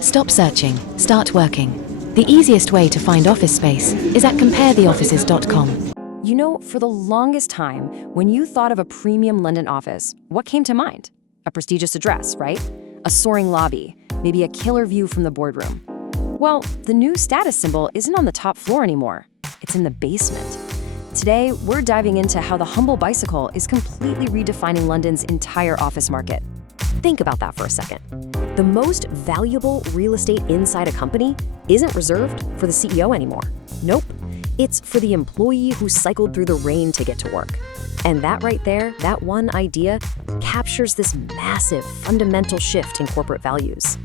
Stop searching, start working. The easiest way to find office space is at comparetheoffices.com. You know, for the longest time, when you thought of a premium London office, what came to mind? A prestigious address, right? A soaring lobby, maybe a killer view from the boardroom. Well, the new status symbol isn't on the top floor anymore. It's in the basement. Today, we're diving into how the humble bicycle is completely redefining London's entire office market. Think about that for a second. The most valuable real estate inside a company isn't reserved for the CEO anymore. Nope. It's for the employee who cycled through the rain to get to work. And that right there, that one idea, captures this massive, fundamental shift in corporate values.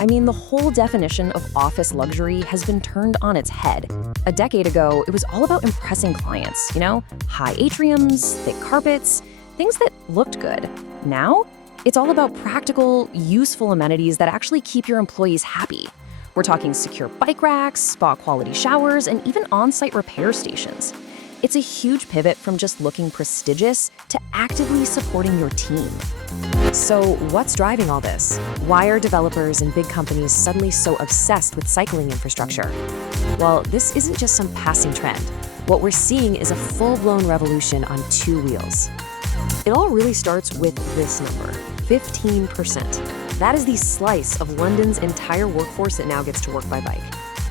I mean, the whole definition of office luxury has been turned on its head. A decade ago, it was all about impressing clients, high atriums, thick carpets, things that looked good. Now, it's all about practical, useful amenities that actually keep your employees happy. We're talking secure bike racks, spa-quality showers, and even on-site repair stations. It's a huge pivot from just looking prestigious to actively supporting your team. So what's driving all this? Why are developers and big companies suddenly so obsessed with cycling infrastructure? Well, this isn't just some passing trend. What we're seeing is a full-blown revolution on two wheels. It all really starts with this number, 15%. That is the slice of London's entire workforce that now gets to work by bike.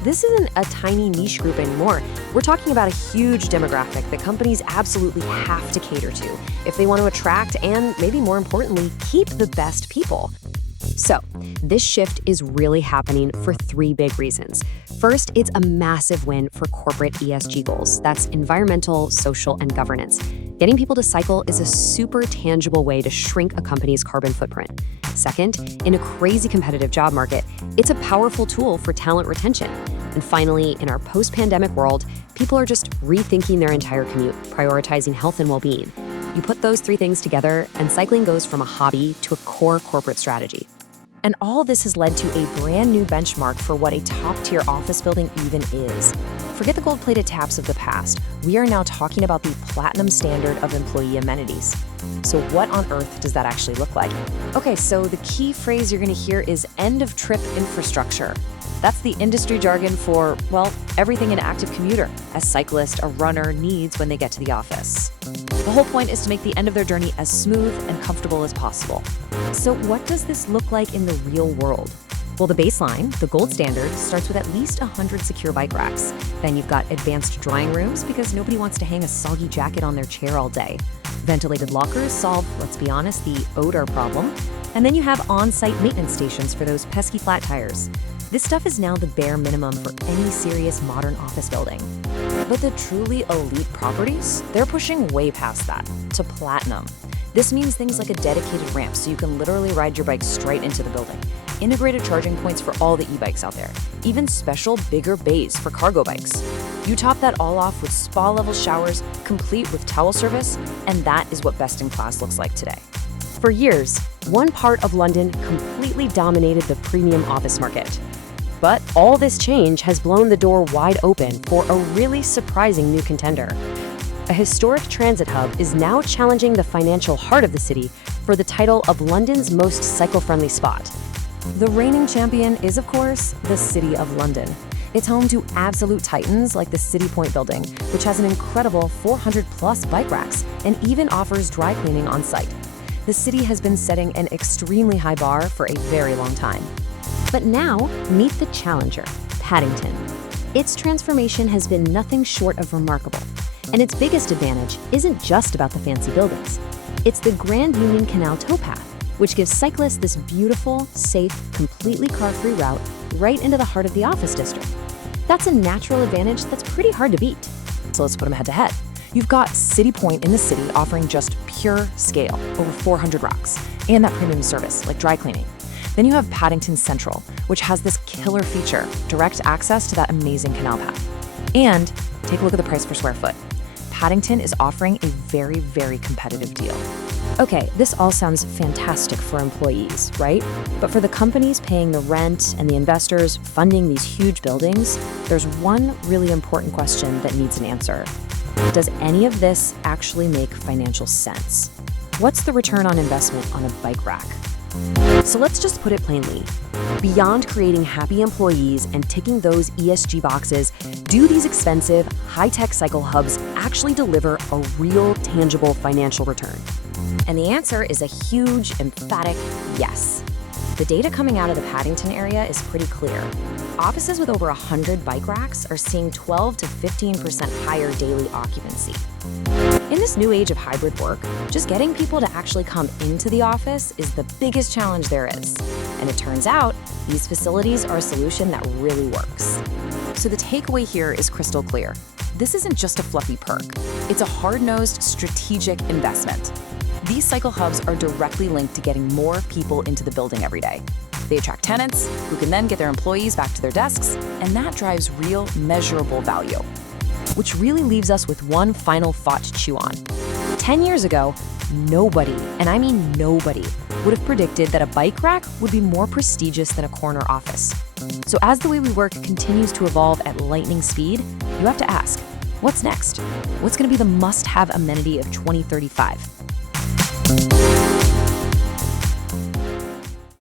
This isn't a tiny niche group anymore. We're talking about a huge demographic that companies absolutely have to cater to if they want to attract and, maybe more importantly, keep the best people. So, this shift is really happening for three big reasons. First, it's a massive win for corporate ESG goals. That's environmental, social, and governance. Getting people to cycle is a super tangible way to shrink a company's carbon footprint. Second, in a crazy competitive job market, it's a powerful tool for talent retention. And finally, in our post-pandemic world, people are just rethinking their entire commute, prioritizing health and well-being. You put those three things together, and cycling goes from a hobby to a core corporate strategy. And all this has led to a brand new benchmark for what a top-tier office building even is. Forget the gold-plated taps of the past. We are now talking about the platinum standard of employee amenities. So what on earth does that actually look like? Okay, so the key phrase you're going to hear is end-of-trip infrastructure. That's the industry jargon for, well, everything an active commuter, a cyclist, a runner needs when they get to the office. The whole point is to make the end of their journey as smooth and comfortable as possible. So what does this look like in the real world? Well, the baseline, the gold standard, starts with at least 100 secure bike racks. Then you've got advanced drying rooms because nobody wants to hang a soggy jacket on their chair all day. Ventilated lockers solve, let's be honest, the odor problem. And then you have on-site maintenance stations for those pesky flat tires. This stuff is now the bare minimum for any serious modern office building. But the truly elite properties, they're pushing way past that, to platinum. This means things like a dedicated ramp so you can literally ride your bike straight into the building, integrated charging points for all the e-bikes out there, even special bigger bays for cargo bikes. You top that all off with spa-level showers, complete with towel service, and that is what best-in-class looks like today. For years, one part of London completely dominated the premium office market. But all this change has blown the door wide open for a really surprising new contender. A historic transit hub is now challenging the financial heart of the city for the title of London's most cycle-friendly spot. The reigning champion is, of course, the City of London. It's home to absolute titans like the City Point building, which has an incredible 400-plus bike racks and even offers dry cleaning on site. The city has been setting an extremely high bar for a very long time. But now, meet the challenger, Paddington. Its transformation has been nothing short of remarkable. And its biggest advantage isn't just about the fancy buildings. It's the Grand Union Canal towpath, which gives cyclists this beautiful, safe, completely car-free route right into the heart of the office district. That's a natural advantage that's pretty hard to beat. So let's put them head-to-head. You've got City Point in the city offering just pure scale, over 400 racks, and that premium service, like dry cleaning. Then you have Paddington Central, which has this killer feature, direct access to that amazing canal path. And take a look at the price per square foot. Paddington is offering a very, very competitive deal. Okay, this all sounds fantastic for employees, right? But for the companies paying the rent and the investors funding these huge buildings, there's one really important question that needs an answer. Does any of this actually make financial sense? What's the return on investment on a bike rack? So let's just put it plainly. Beyond creating happy employees and ticking those ESG boxes, do these expensive, high-tech cycle hubs actually deliver a real, tangible financial return? And the answer is a huge, emphatic yes. The data coming out of the Paddington area is pretty clear. Offices with over 100 bike racks are seeing 12 to 15% higher daily occupancy. In this new age of hybrid work, just getting people to actually come into the office is the biggest challenge there is. And it turns out, these facilities are a solution that really works. So the takeaway here is crystal clear. This isn't just a fluffy perk. It's a hard-nosed, strategic investment. These cycle hubs are directly linked to getting more people into the building every day. They attract tenants, who can then get their employees back to their desks, and that drives real, measurable value. Which really leaves us with one final thought to chew on. 10 years ago, nobody, and I mean nobody, would have predicted that a bike rack would be more prestigious than a corner office. So as the way we work continues to evolve at lightning speed, you have to ask, what's next? What's going to be the must-have amenity of 2035?